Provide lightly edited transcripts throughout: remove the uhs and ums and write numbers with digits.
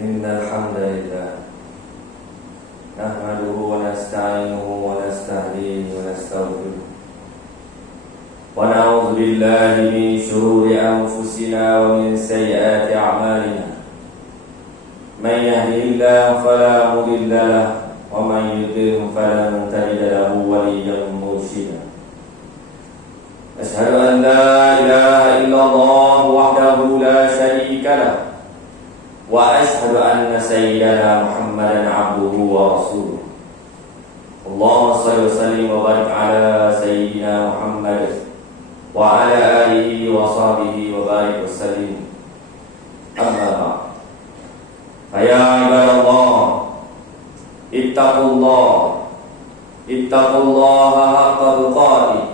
إن الحمد لله نحمده ونستعينه ونستهديه ونستغفره ونعوذ بالله من شرور أنفسنا ومن سيئات أعمالنا من يهده الله فلا مضل له ومن يضلل فلن تجد له وليا مرشدا أشهد أن لا إله إلا الله وحده لا شريك له وأشهد أن سيدنا محمدا عبده ورسوله اللهم صل وسلم وبارك على سيدنا محمد وعلى آله وصحبه وبارك وسلم أما بعد فيا عباد الله اتقوا الله حق تقاته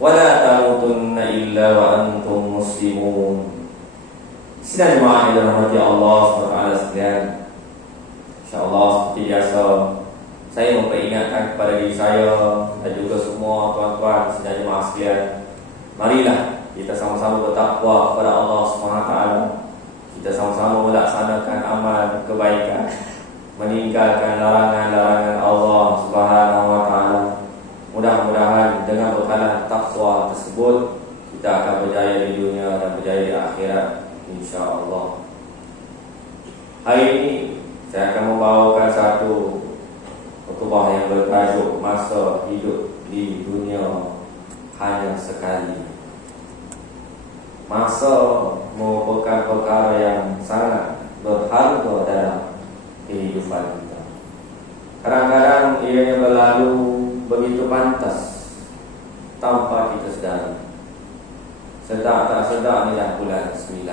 ولا تموتن إلا وأنتم مسلمون. Sidang jemaah yang dirahmati Allah SWT sekalian, InsyaAllah seperti biasa saya memperingatkan kepada diri saya dan juga semua tuan-tuan sidang jemaah sekalian, marilah kita sama-sama bertakwa kepada Allah SWT. Kita sama-sama melaksanakan amal kebaikan, meninggalkan larangan-larangan Allah SWT. Mudah-mudahan dengan bekalan takwa tersebut kita akan berjaya di dunia dan berjaya di akhirat, InsyaAllah. Hari ini saya akan membawakan satu khutbah yang bertajuk masa hidup di dunia hanya sekali. Masa merupakan perkara yang sangat berharga dalam kehidupan kita. Kadang-kadang ianya berlalu begitu pantas tanpa kita sedari. Sedar tak sedar ni dah bulan 9,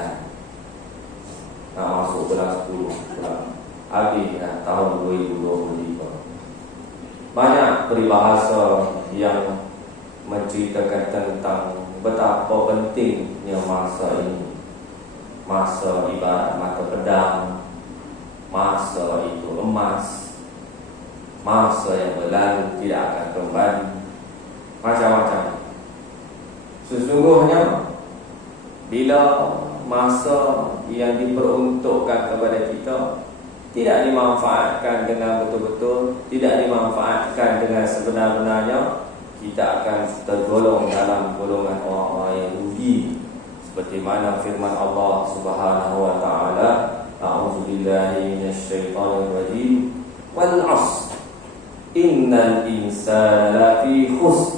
nak masuk bulan 10 pula. Habis dah tahun 2023. Banyak peribahasa yang menceritakan tentang betapa pentingnya masa ini. Masa ibarat mata pedang, masa itu emas, masa yang berlalu tidak akan kembali, macam-macam. Sesungguhnya bila masa yang diperuntukkan kepada kita tidak dimanfaatkan dengan betul-betul, tidak dimanfaatkan dengan sebenar-benarnya, kita akan tergolong dalam golongan orang-orang yang rugi. Seperti mana firman Allah Subhanahu wa taala, a'udzubillahi minasyaitonir rajim, wal 'ashr innal insana lafi khusr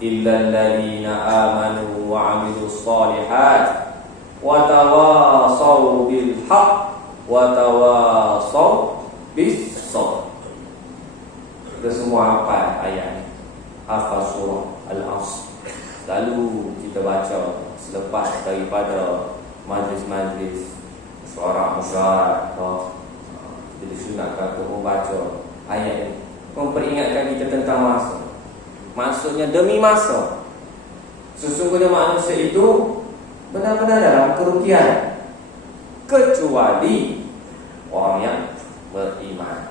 illa alladziina aamanu wa 'amilus shalihat wa tawashaw bil haqq wa tawashaw bis sabr. Kita semua hafal ayat, hafal surah Al-Asr. Lalu kita baca selepas daripada majlis-majlis suara musyawarah atau jadi sunatkan untuk membaca ayat ini, memperingatkan kita tentang masa. Maksudnya demi masa. Sesungguhnya manusia itu benar-benar dalam kerugian, kecuali orang yang beriman,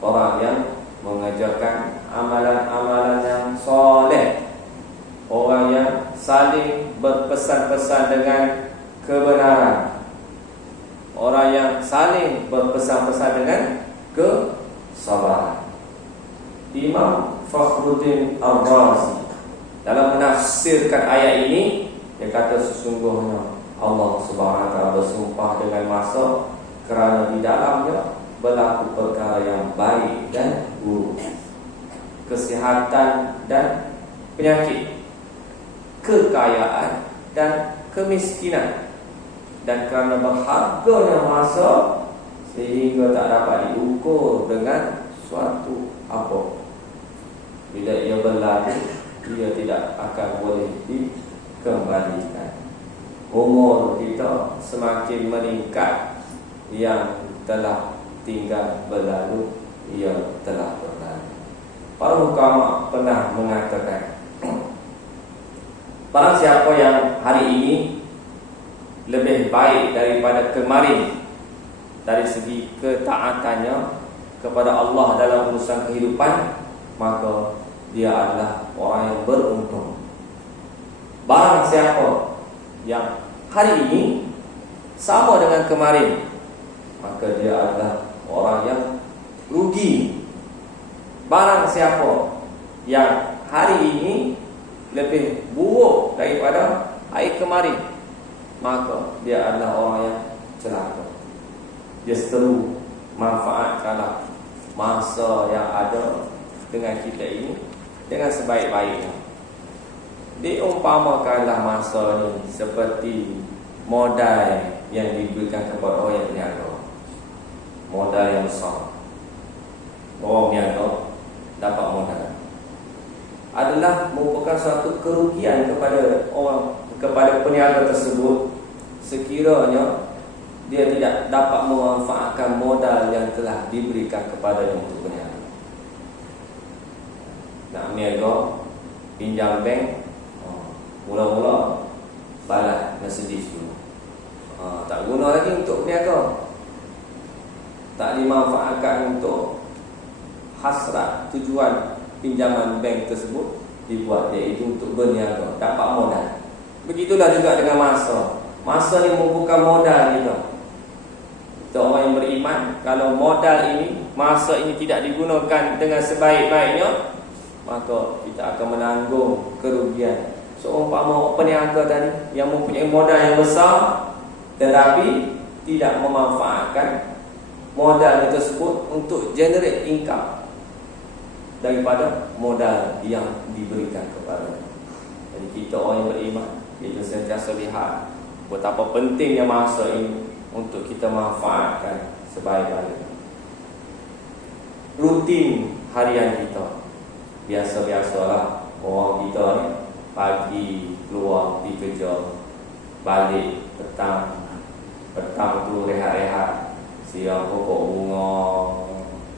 orang yang mengerjakan amalan-amalan yang soleh, orang yang saling berpesan-pesan dengan kebenaran, orang yang saling berpesan-pesan dengan kesabaran. Imam Fakhruddin Ar-Razi dalam menafsirkan ayat ini, dia kata sesungguhnya Allah Subhanahu wa taala bersumpah dengan masa kerana di dalamnya berlaku perkara yang baik dan buruk, kesihatan dan penyakit, kekayaan dan kemiskinan. Dan kerana berharganya masa sehingga tak dapat diukur dengan suatu apa. Bila ia berlalu, ia tidak akan boleh dikembalikan. Umur kita semakin meningkat, yang telah tinggal berlalu, ia telah berlalu. Para ulama pernah mengatakan, barang siapa yang hari ini lebih baik daripada kemarin dari segi ketaatannya kepada Allah dalam urusan kehidupan, maka dia adalah orang yang beruntung. Barang siapa yang hari ini sama dengan kemarin, maka dia adalah orang yang rugi. Barang siapa yang hari ini lebih buruk daripada hari kemarin, maka dia adalah orang yang celaka. Dia selalu manfaatkanlah masa yang ada dengan kita ini dengan sebaik-baiknya. Diumpamakanlah masa ini seperti modal yang diberikan kepada orang yang berniaga. Modal yang besar. Orang berniaga dapat modal adalah merupakan suatu kerugian kepada orang, kepada peniaga tersebut sekiranya dia tidak dapat memanfaatkan modal yang telah diberikan kepadanya untuk berniaga. Nak berniaga, pinjam bank, mula-mula balas Mercedes dulu. Tak guna lagi untuk berniaga, tak dimanfaatkan untuk hasrat tujuan pinjaman bank tersebut, dibuat iaitu untuk berniaga, dapat modal. Begitulah juga dengan masa. Masa ni membuka modal kita. Kita orang yang beriman, kalau modal ini, masa ini tidak digunakan dengan sebaik-baiknya, maka kita akan menanggung kerugian. Seumpama peniaga tadi yang mempunyai modal yang besar tetapi tidak memanfaatkan modal tersebut untuk generate income daripada modal yang diberikan kepada. Jadi kita orang yang beriman, kita sentiasa lihat betapa pentingnya masa ini untuk kita manfaatkan sebaik-baiknya. Rutin harian kita, biasa-biasalah orang kita ni pagi keluar pergi kerja, balik petang tu rehat-rehat, siang pokok bunga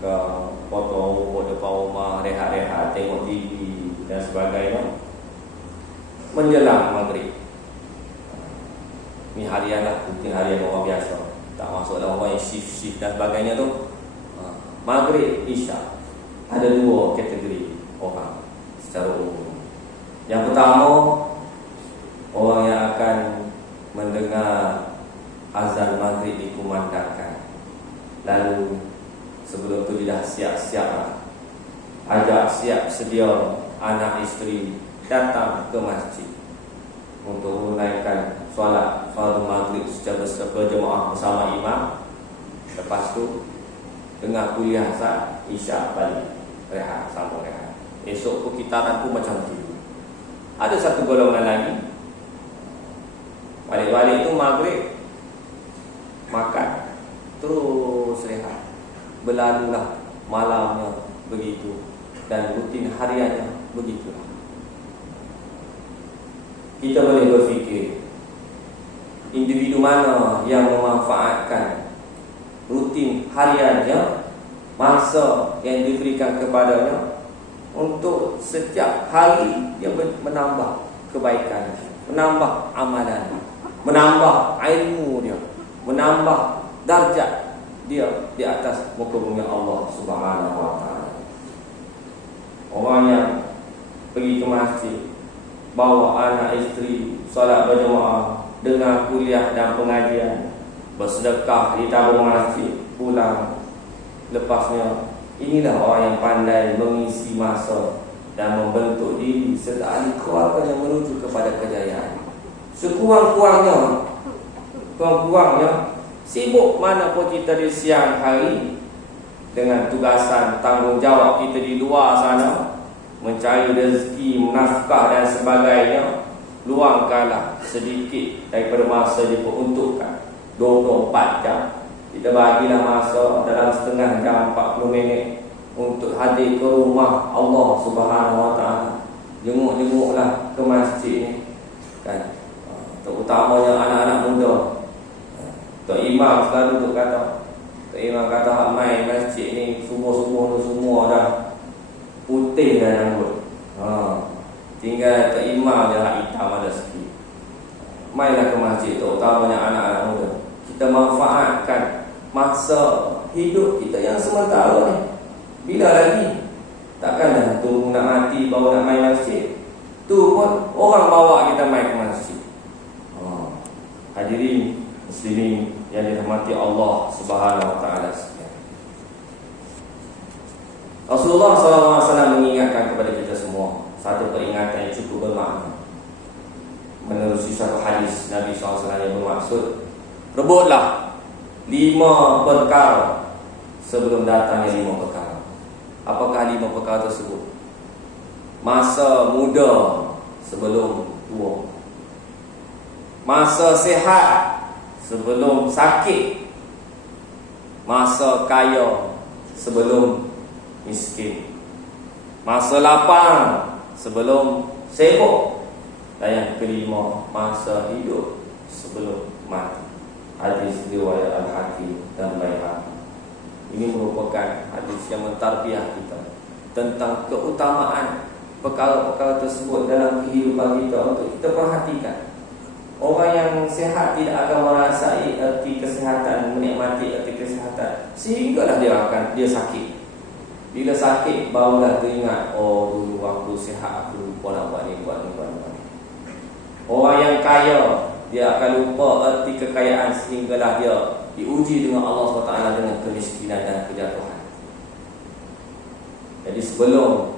ke potong rumput depan rumah, rehat-rehat, tengok TV dan sebagainya. Menjelang maghrib, ni harian lah, rutin harian orang biasa, tak masuk dalam orang yang shift dan sebagainya tu. Maghrib, isyak, ada dua kategori orang secara umum. Yang pertama, orang yang akan mendengar azan maghrib dikumandangkan, lalu sebelum tu dia dah siap-siap lah, ajak siap sedia anak isteri datang ke masjid untuk menunaikan solat fardu maghrib secara berjemaah bersama imam. Lepas tu dengar kuliah saat isyak, balik rehat, sambung rehat. Esok pun kitaran pun macam tu. Ada satu golongan lagi, balik-balik tu maghrib makan, terus rehat, berlalulah malamnya begitu, dan rutin hariannya begitulah. Kita boleh berfikir, individu mana yang memanfaatkan rutin hariannya, masa yang diberikan kepadanya untuk setiap hari dia menambah kebaikan, menambah amalan, menambah ilmu dia, menambah darjat dia di atas muka bumi Allah Subhanahu wa taala. Orang yang pergi ke masjid, bawa anak isteri, solat berjemaah, dengar kuliah dan pengajian, bersedekah di tabung masjid, pulang lepasnya, inilah orang yang pandai mengisi masa dan membentuk diri serta ahli keluarga yang menuju kepada kejayaan. Sekurang-kurangnya sibuk mana pun kita di siang hari dengan tugasan tanggungjawab kita di luar sana, mencari rezeki, menafkah dan sebagainya, luangkanlah sedikit daripada masa diperuntukkan 24 jam. Kita bagilah masa dalam setengah jam 40 minit untuk hadir ke rumah Allah Subhanahu wa taala. Jenguk-jenguklah ke masjid ni, kan? Terutamanya anak-anak muda. Tok Imam selalu tu kata, Tok Imam kata mai masjid ni subuh-subuh tu semua dah putih dah rambut. Tinggal Tok Imam je hitam ada sikit. Mainlah ke masjid, terutamanya anak-anak muda. Kita manfaatkan masa hidup kita yang sementara ni. Bila lagi? Takkanlah tunggu nak mati baru nak main masjid. Tu pun orang bawa kita main ke masjid. Hadirin muslimin yang dirahmati Allah Subhanahu wa taala sekalian. Rasulullah SAW mengingatkan kepada kita semua satu peringatan yang cukup bermakna. Menerusi satu hadis Nabi SAW yang bermaksud, rebutlah 5 perkara sebelum datangnya 5 perkara. Apakah 5 perkara tersebut? Masa muda sebelum tua, masa sihat sebelum sakit, masa kaya sebelum miskin, masa lapang sebelum sibuk, dan yang kelima, masa hidup sebelum mati. Hadis riwayat Al-Hakim dan Baihaqi. Ini merupakan hadis yang mentarbiah kita tentang keutamaan perkara-perkara tersebut dalam kehidupan kita untuk kita perhatikan. Orang yang sihat tidak akan merasai erti kesihatan, menikmati erti kesihatan, sehinggalah dia sakit. Bila sakit barulah teringat, oh dulu waktu sihat aku lupa nak buat ni. Orang yang kaya, dia akan lupa erti kekayaan sehinggalah dia diuji dengan Allah SWT dengan kemiskinan dan kejatuhan. Jadi sebelum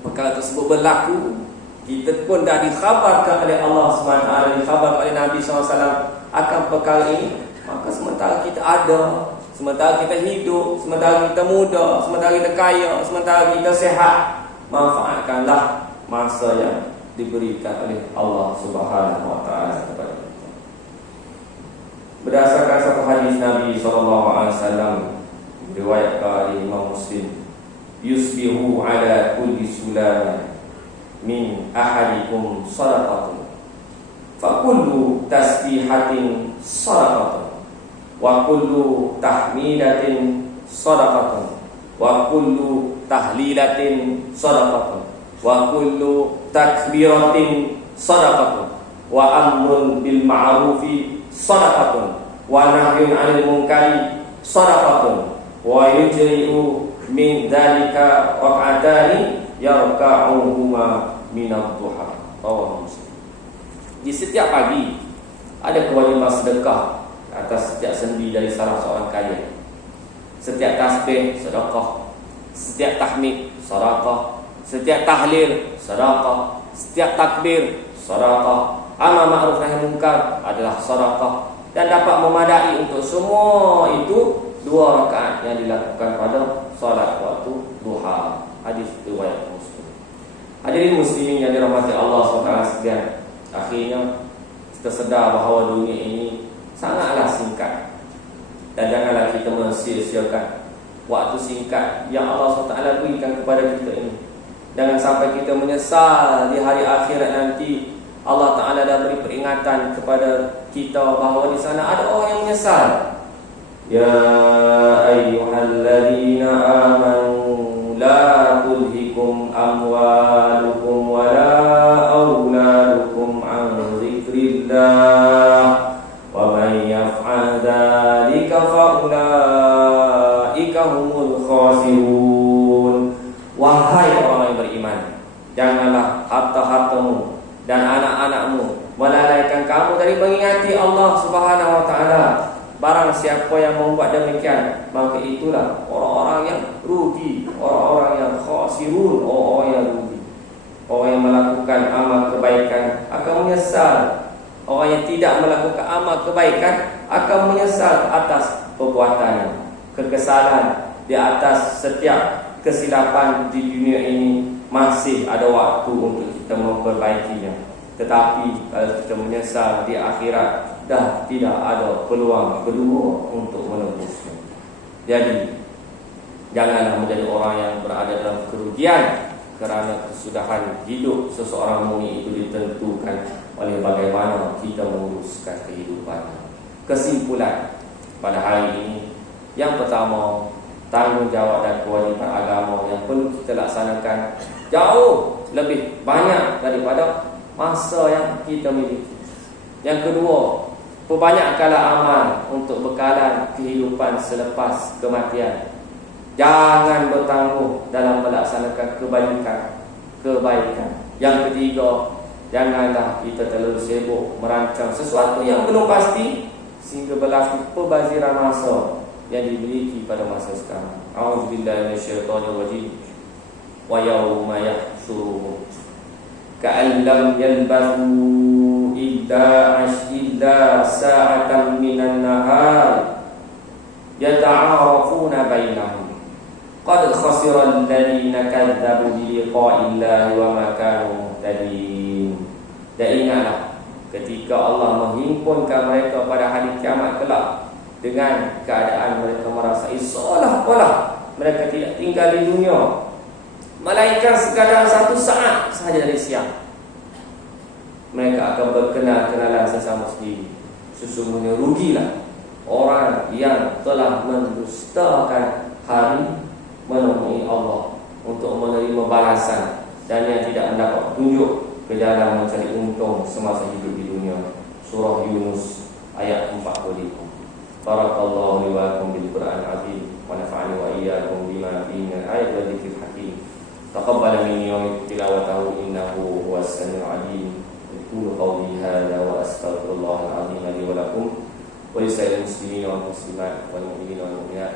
perkara tersebut berlaku, kita pun dah dikhabarkan oleh Allah SWT, dikhabarkan oleh Nabi SAW akan perkara ini. Maka sementara kita ada, sementara kita hidup, sementara kita muda, sementara kita kaya, sementara kita sehat, manfaatkanlah masa yang diberikan oleh Allah Subhanahu wa taala kepada kita. Berdasarkan satu hadis Nabi SAW diriwayatkan oleh Imam Muslim, yusbihu ala kulli sulama min ahadikum sadaqatun, fa kullu tasbihatin sadaqatun, wa kullu tahmidatin sadaqatun, wa kullu tahlilatin sadaqatun, wa kullu takbiratin sadaqatun, wa amrun bil ma'rufi sadaqatun, wa nahyun 'anil munkari sadaqatun, wa yujri'u min dzalika raq'atani yarka'uhuma minad duha. Rawahu Muslim. Di setiap pagi ada kewajiban sedekah atas setiap sendi dari salah seorang kalian. Setiap tasbih sedekah, setiap tahmid sedekah, setiap tahlil sedekah, setiap takbir sedekah, amar ma'ruf nahi munkar adalah sedekah, dan dapat memadai untuk semua itu 2 rakaat yang dilakukan pada solat waktu duha. Hadis riwayat Muslim. Hadirin muslimin yang dirahmati Allah SWT sekalian, akhirnya kita sedar bahawa dunia ini sangatlah singkat, dan janganlah kita mensia-siakan waktu singkat yang Allah SWT berikan kepada kita ini. Jangan sampai kita menyesal di hari akhirat nanti. Allah Ta'ala dah beri peringatan kepada kita bahawa di sana ada orang yang menyesal. Ya ayyuhalladzina amanu la tulhikum amwalukum wa la auladukum an zikrillah wa man yaf'al dzalika fa ulaika humul khasirun. Wahai orang yang beriman, janganlah harta-hartamu dan anak-anakmu melalaikan kamu dari mengingati Allah Subhanahu wa taala. Barang siapa yang membuat demikian, maka itulah orang-orang yang rugi, orang-orang yang khasirun, orang yang rugi. Orang yang melakukan amal kebaikan akan menyesal. Orang yang tidak melakukan amal kebaikan akan menyesal atas perbuatannya. Kekesalan di atas setiap kesilapan di dunia ini masih ada waktu untuk kita memperbaikinya. Tetapi kalau kita menyesal di akhirat, dah tidak ada peluang kedua untuk menembusnya. Jadi janganlah menjadi orang yang berada dalam kerugian, kerana kesudahan hidup seseorang mukmin itu ditentukan oleh bagaimana kita menguruskan kehidupannya. Kesimpulan pada hari ini, yang pertama, tanggungjawab dan kewajipan agama yang perlu kita laksanakan jauh lebih banyak daripada masa yang kita miliki. Yang kedua, perbanyakkanlah amal untuk bekalan kehidupan selepas kematian. Jangan bertangguh dalam melaksanakan kebaikan. Yang ketiga, janganlah kita terlalu sibuk merancang sesuatu yang belum pasti sehingga berlaku perbaziran masa yang dimiliki pada masa sekarang. A'udzubillahi minasyaitonirrajim. Wa yauma yahsyuruhum ka'an lam yalbathu illa sa'atan minan nahar yata'arafuna bainahum qad khasira alladhina kadzdzabu bi liqa'illahi wa ma kanu muhtadin. Dan ingatlah ketika Allah menghimpunkan mereka pada hari kiamat kelak dengan keadaan mereka merasai seolah-olah mereka tidak tinggal di dunia melainkan sekadar satu saat sahaja dari siang. Mereka akan berkenal-kenalan sesama sendiri. Sesungguhnya rugilah orang yang telah mendustakan hari menemui Allah untuk menerima balasan dan yang tidak mendapat petunjuk ke dalam mencari untung semasa hidup di dunia. Surah Yunus ayat 45. Barakallahu li wa lakum bil Qur'an azim wa nafa'ani wa iyyakum bima fihi min ayati wa dzikril hakim. Taqabbal minni wa minkum tilawatahu innahu huwas samiul alim. Qulu qawli hadza wa astaghfirullahal azim li wa lakum wa lisa'il muslimin wal muslimat wal mu'minina wal mu'minat.